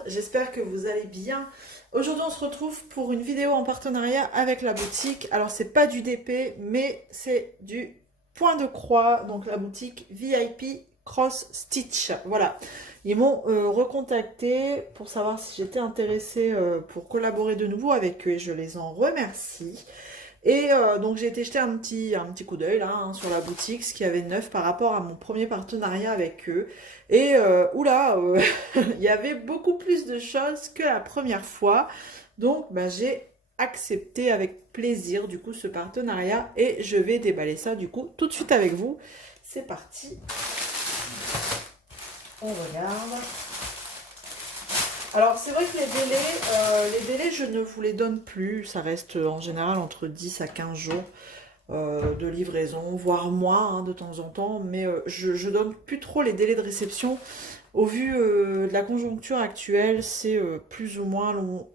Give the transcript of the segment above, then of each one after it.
monde, j'espère que vous allez bien. Aujourd'hui on se retrouve pour une vidéo en partenariat avec la boutique. Alors c'est pas du DP mais c'est du point de croix, donc la boutique VIP Cross Stitch. Voilà, ils m'ont recontacté pour savoir si j'étais intéressée pour collaborer de nouveau avec eux et je les en remercie. Et donc j'ai été jeter un petit coup d'œil là sur la boutique, ce qu'il y avait de neuf par rapport à mon premier partenariat avec eux. Et oula, il y avait beaucoup plus de choses que la première fois. Donc j'ai accepté avec plaisir du coup ce partenariat et je vais déballer ça du coup tout de suite avec vous. C'est parti. On regarde. Alors c'est vrai que les délais je ne vous les donne plus, ça reste en général entre 10 à 15 jours de livraison, voire moins de temps en temps, mais je donne plus trop les délais de réception. Au vu de la conjoncture actuelle, c'est plus ou moins long,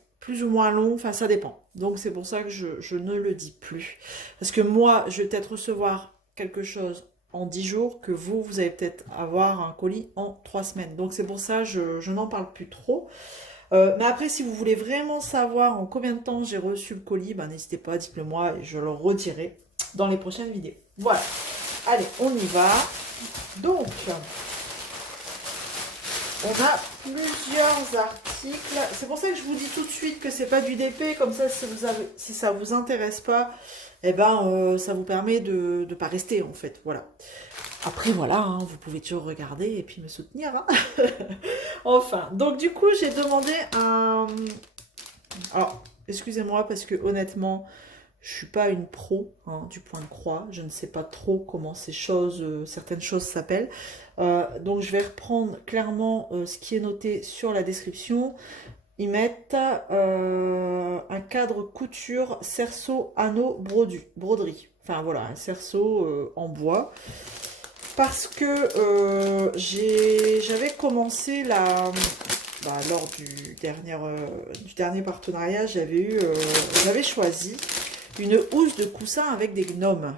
enfin ça dépend. Donc c'est pour ça que je ne le dis plus. Parce que moi, je vais peut-être recevoir quelque chose en 10 jours que vous allez peut-être avoir un colis en 3 semaines. Donc c'est pour ça que je n'en parle plus trop. Mais après, si vous voulez vraiment savoir en combien de temps j'ai reçu le colis, n'hésitez pas, dites-le moi et je le redirai dans les prochaines vidéos. Voilà. Allez, on y va. Donc, on a plusieurs articles. C'est pour ça que je vous dis tout de suite que c'est pas du DP. Comme ça, si ça vous intéresse pas, ça vous permet de ne pas rester en fait. Voilà. Après, voilà, vous pouvez toujours regarder et puis me soutenir. Enfin, donc du coup, j'ai demandé un... Alors, excusez-moi parce que honnêtement, je suis pas une pro du point de croix. Je ne sais pas trop comment certaines choses s'appellent. Donc, je vais reprendre clairement ce qui est noté sur la description. Ils mettent un cadre couture, cerceau, anneau, broderie. Enfin, voilà, un cerceau en bois. Parce que j'avais commencé lors du dernier partenariat, j'avais choisi une housse de coussin avec des gnomes.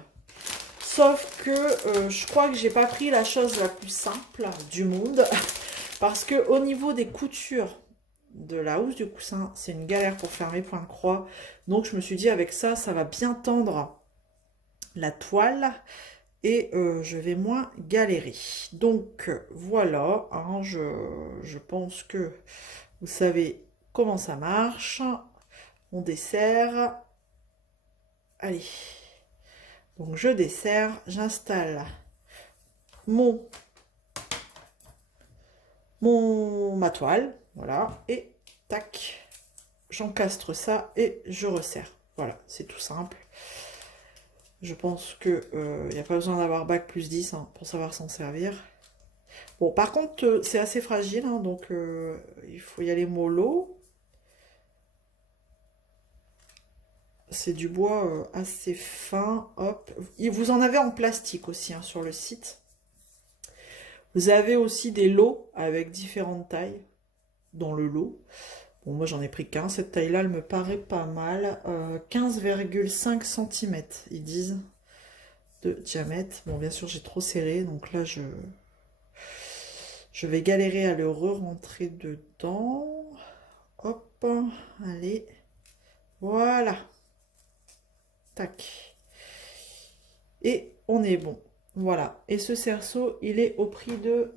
Sauf que je crois que j'ai pas pris la chose la plus simple du monde. Parce que au niveau des coutures de la housse de coussin, c'est une galère pour faire mes points de croix. Donc je me suis dit avec ça, ça va bien tendre la toile. Et je vais moins galérer. Donc voilà, je pense que vous savez comment ça marche. On dessert. Allez. Donc je dessert, j'installe ma toile. Voilà. Et tac, j'encastre ça et je resserre. Voilà, c'est tout simple. Je pense qu'il n'y a pas besoin d'avoir bac plus 10 pour savoir s'en servir. Bon, par contre, c'est assez fragile, donc il faut y aller mollo. C'est du bois assez fin, hop. Vous en avez en plastique aussi sur le site. Vous avez aussi des lots avec différentes tailles dans le lot. Bon, moi j'en ai pris qu'un. Cette taille-là, elle me paraît pas mal. 15,5 cm, ils disent. De diamètre. Bon, bien sûr, j'ai trop serré, donc là, je vais galérer à le re-rentrer dedans. Hop, allez. Voilà. Tac. Et on est bon. Voilà. Et ce cerceau, il est au prix de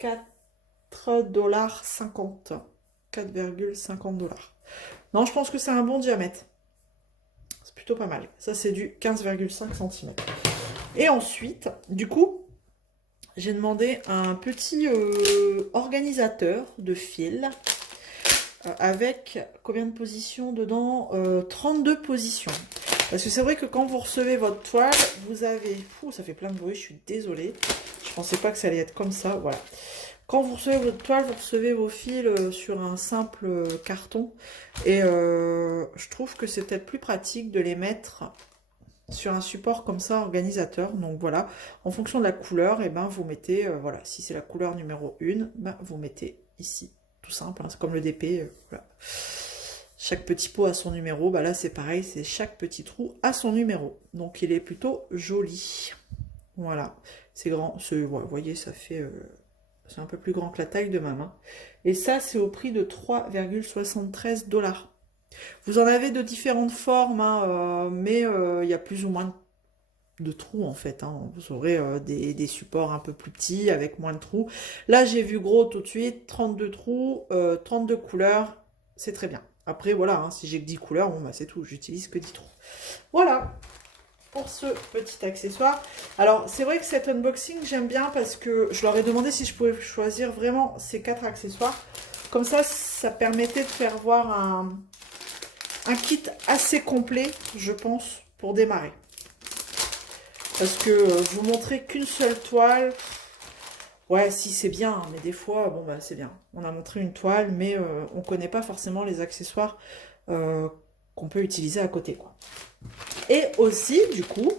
4,50 $. 4,50 $. Non, je pense que c'est un bon diamètre. Plutôt pas mal. Ça, c'est du 15,5 cm. Et ensuite, du coup, j'ai demandé un petit organisateur de fil avec combien de positions dedans 32 positions. Parce que c'est vrai que quand vous recevez votre toile, vous avez... ça fait plein de bruit, je suis désolée. Je pensais pas que ça allait être comme ça. Voilà. Quand vous recevez votre toile, vous recevez vos fils sur un simple carton. Et je trouve que c'est peut-être plus pratique de les mettre sur un support comme ça, organisateur. Donc voilà, en fonction de la couleur, vous mettez, voilà, si c'est la couleur numéro 1, vous mettez ici. Tout simple, c'est comme le DP. Voilà. Chaque petit pot a son numéro. Là, c'est pareil, c'est chaque petit trou a son numéro. Donc il est plutôt joli. Voilà, c'est grand. Vous voyez, ça fait C'est un peu plus grand que la taille de ma main. Et ça, c'est au prix de 3,73 $. Vous en avez de différentes formes, hein, mais il y a plus ou moins de trous en fait. Hein. Vous aurez des supports un peu plus petits avec moins de trous. Là, j'ai vu gros tout de suite, 32 trous, 32 couleurs, c'est très bien. Après, voilà, hein, si j'ai que 10 couleurs, bon, bah, c'est tout, j'utilise que 10 trous. Voilà pour ce petit accessoire. Alors, c'est vrai que cet unboxing, j'aime bien parce que je leur ai demandé si je pouvais choisir vraiment ces 4 accessoires. Comme ça permettait de faire voir un kit assez complet, je pense, pour démarrer. Parce que je vous montrais qu'une seule toile. Ouais, si c'est bien, mais des fois, bon bah c'est bien. On a montré une toile, mais on ne connaît pas forcément les accessoires qu'on peut utiliser à côté, quoi. Et aussi, du coup,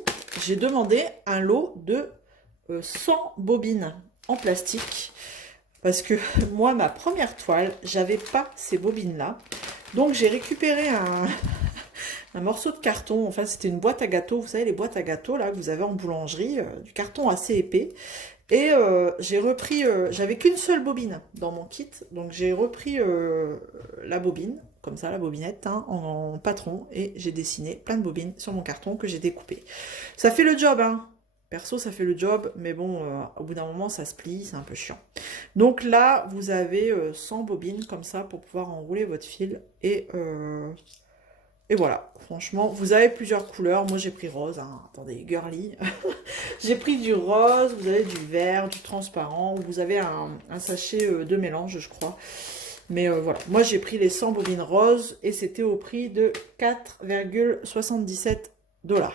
j'ai demandé un lot de 100 bobines en plastique. Parce que moi, ma première toile, j'avais pas ces bobines-là. Donc j'ai récupéré un morceau de carton. Enfin, c'était une boîte à gâteaux. Vous savez, les boîtes à gâteaux là que vous avez en boulangerie, du carton assez épais. Et j'ai repris, j'avais qu'une seule bobine dans mon kit, donc j'ai repris la bobine, comme ça, la bobinette, hein, en patron, et j'ai dessiné plein de bobines sur mon carton que j'ai découpé. Ça fait le job, hein. Perso, ça fait le job, mais bon, au bout d'un moment, ça se plie, c'est un peu chiant. Donc là, vous avez 100 bobines comme ça pour pouvoir enrouler votre fil et voilà, franchement, vous avez plusieurs couleurs. Moi, j'ai pris rose, hein. Attendez, girly. J'ai pris du rose, vous avez du vert, du transparent, vous avez un sachet de mélange, je crois. Mais voilà, moi j'ai pris les 100 bobines roses et c'était au prix de 4,77 $.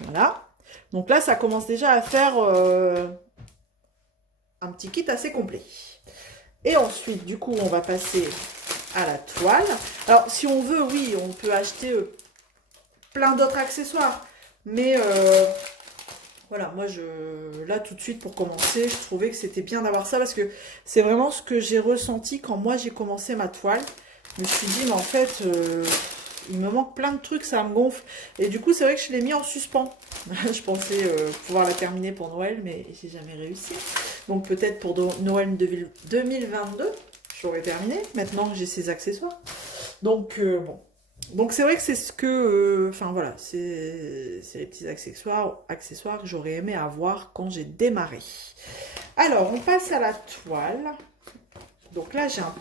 Voilà. Donc là, ça commence déjà à faire un petit kit assez complet. Et ensuite, du coup, on va passer à la toile. Alors, si on veut, oui, on peut acheter plein d'autres accessoires. Mais voilà, moi, là, tout de suite, pour commencer, je trouvais que c'était bien d'avoir ça parce que c'est vraiment ce que j'ai ressenti quand moi, j'ai commencé ma toile. Je me suis dit, mais en fait, il me manque plein de trucs, ça me gonfle. Et du coup, c'est vrai que je l'ai mis en suspens. Je pensais pouvoir la terminer pour Noël, mais j'ai jamais réussi. Donc peut-être pour Noël 2022, j'aurais terminé. Maintenant que j'ai ces accessoires. Donc bon. Donc c'est vrai que c'est ce que... Enfin voilà, c'est les petits accessoires que j'aurais aimé avoir quand j'ai démarré. Alors, on passe à la toile. Donc là, j'ai un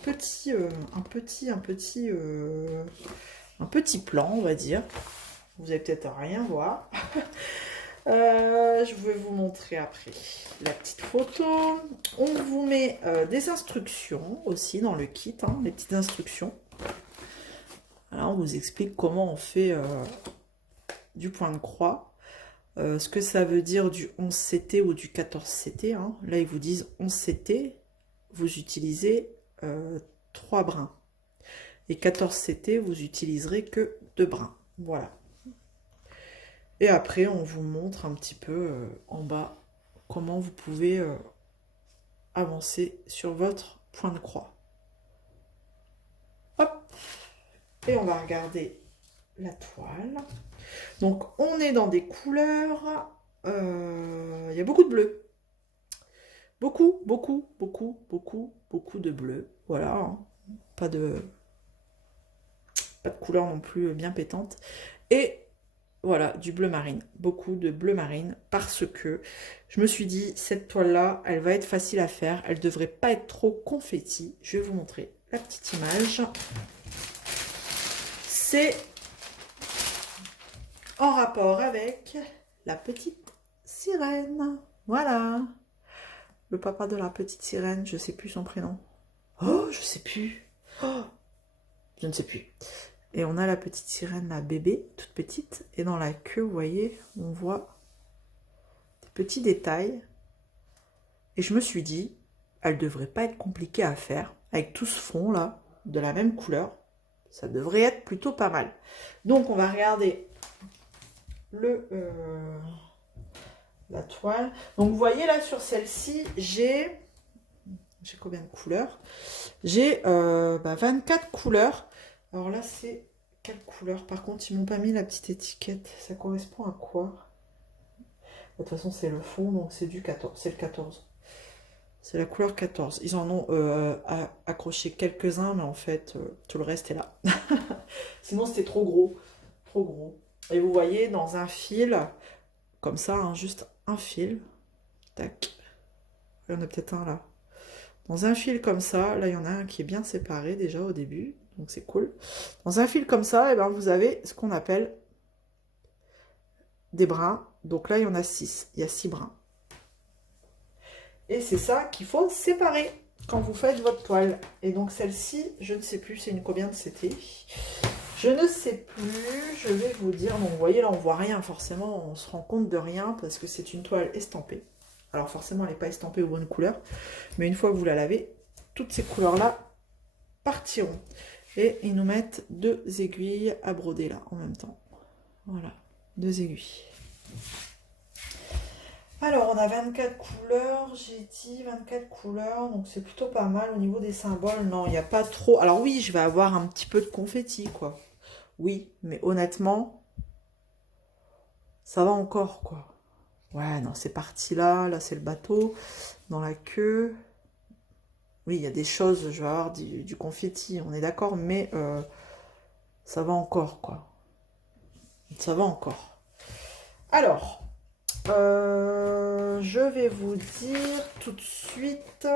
petit plan, on va dire. Vous allez peut-être rien voir. Je vais vous montrer après la petite photo. On vous met des instructions aussi dans le kit, hein, les petites instructions. Voilà, on vous explique comment on fait du point de croix. Ce que ça veut dire du 11CT ou du 14CT. Hein. Là, ils vous disent 11CT, vous utilisez 3 brins. Et 14CT, vous utiliserez que 2 brins. Voilà. Et après, on vous montre un petit peu en bas comment vous pouvez avancer sur votre point de croix. Hop. Et on va regarder la toile. Donc, on est dans des couleurs. Il y a beaucoup de bleu. Beaucoup, beaucoup, beaucoup, beaucoup, beaucoup de bleu. Voilà. Hein. Pas de couleur non plus bien pétante. Et voilà, du bleu marine. Beaucoup de bleu marine parce que je me suis dit, cette toile-là, elle va être facile à faire. Elle ne devrait pas être trop confetti. Je vais vous montrer la petite image. C'est en rapport avec la petite sirène. Voilà. Le papa de la petite sirène, je ne sais plus son prénom. Oh, je ne sais plus. Oh, je ne sais plus. Et on a la petite sirène, la bébé, toute petite. Et dans la queue, vous voyez, on voit des petits détails. Et je me suis dit, elle ne devrait pas être compliquée à faire. Avec tout ce fond là, de la même couleur, ça devrait être plutôt pas mal. Donc on va regarder la toile. Donc vous voyez là sur celle-ci, j'ai combien de couleurs? J'ai 24 couleurs. Alors là, c'est quelle couleur? Par contre, ils m'ont pas mis la petite étiquette. Ça correspond à quoi? De toute façon, c'est le fond, donc c'est du 14. C'est le 14. C'est la couleur 14. Ils en ont accroché quelques-uns, mais en fait, tout le reste est là. Sinon, c'était trop gros. Trop gros. Et vous voyez, dans un fil, comme ça, hein, juste un fil. Tac. Il y en a peut-être un là. Dans un fil comme ça, là, il y en a un qui est bien séparé déjà au début. Donc, c'est cool. Dans un fil comme ça, eh ben, vous avez ce qu'on appelle des brins. Donc là, il y en a 6. Il y a 6 brins. Et c'est ça qu'il faut séparer quand vous faites votre toile. Et donc celle-ci, je ne sais plus, c'est une combien de CT. Je ne sais plus, je vais vous dire. Donc vous voyez là, on voit rien forcément, on se rend compte de rien parce que c'est une toile estampée. Alors forcément, elle n'est pas estampée aux bonnes couleurs. Mais une fois que vous la lavez, toutes ces couleurs-là partiront. Et ils nous mettent 2 aiguilles à broder là en même temps. Voilà, 2 aiguilles. Alors, on a 24 couleurs, j'ai dit 24 couleurs, donc c'est plutôt pas mal au niveau des symboles. Non, il n'y a pas trop... Alors oui, je vais avoir un petit peu de confetti, quoi. Oui, mais honnêtement, ça va encore, quoi. Ouais, non, c'est parti là, là c'est le bateau, dans la queue. Oui, il y a des choses, je vais avoir du confetti, on est d'accord, mais ça va encore, quoi. Ça va encore. Alors... je vais vous dire tout de suite.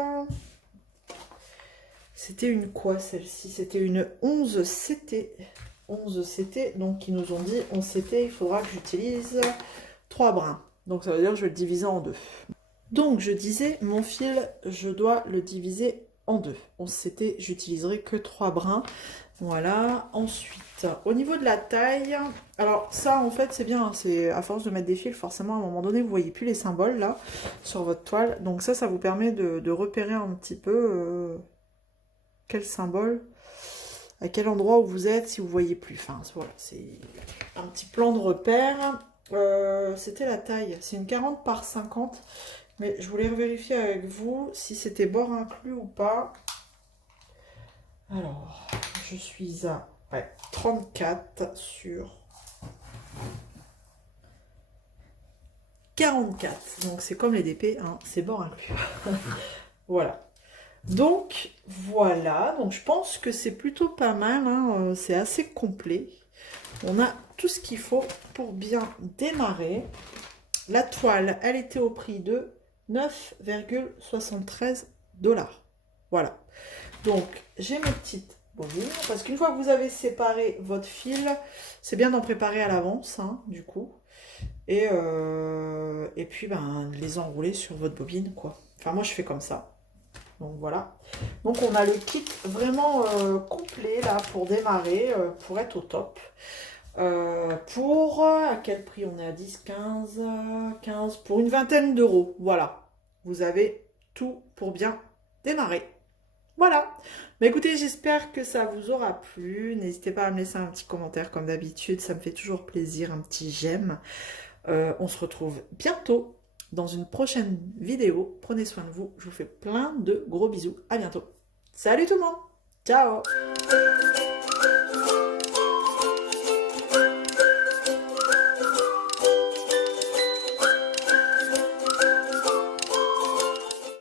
C'était une quoi celle-ci? C'était une 11 CT. 11 CT, donc ils nous ont dit 11 CT, il faudra que j'utilise 3 brins. Donc ça veut dire que je vais le diviser en 2. Donc je disais, mon fil, je dois le diviser en 2. 11 CT, j'utiliserai que 3 brins. Voilà, ensuite, au niveau de la taille, alors ça en fait c'est bien, c'est à force de mettre des fils, forcément à un moment donné vous voyez plus les symboles là sur votre toile, donc ça vous permet de repérer un petit peu quel symbole, à quel endroit où vous êtes si vous voyez plus, enfin voilà, c'est un petit plan de repère. C'était la taille, c'est une 40 par 50, mais je voulais vérifier avec vous si c'était bord inclus ou pas. Alors, je suis à 34 sur 44. Donc, c'est comme les DP, hein, c'est bord inclus. Voilà. Donc, voilà. Donc, je pense que c'est plutôt pas mal. Hein, c'est assez complet. On a tout ce qu'il faut pour bien démarrer. La toile, elle était au prix de 9,73 $. Voilà. Donc, j'ai mes petites bobines. Parce qu'une fois que vous avez séparé votre fil, c'est bien d'en préparer à l'avance, hein, du coup. Et puis, ben, les enrouler sur votre bobine, quoi. Enfin, moi, je fais comme ça. Donc, voilà. Donc, on a le kit vraiment complet, là, pour démarrer, pour être au top. À quel prix on est à 10, 15, pour une vingtaine d'euros. Voilà. Vous avez tout pour bien démarrer. Voilà. Mais écoutez, j'espère que ça vous aura plu. N'hésitez pas à me laisser un petit commentaire comme d'habitude. Ça me fait toujours plaisir. Un petit j'aime. On se retrouve bientôt dans une prochaine vidéo. Prenez soin de vous. Je vous fais plein de gros bisous. À bientôt. Salut tout le monde. Ciao.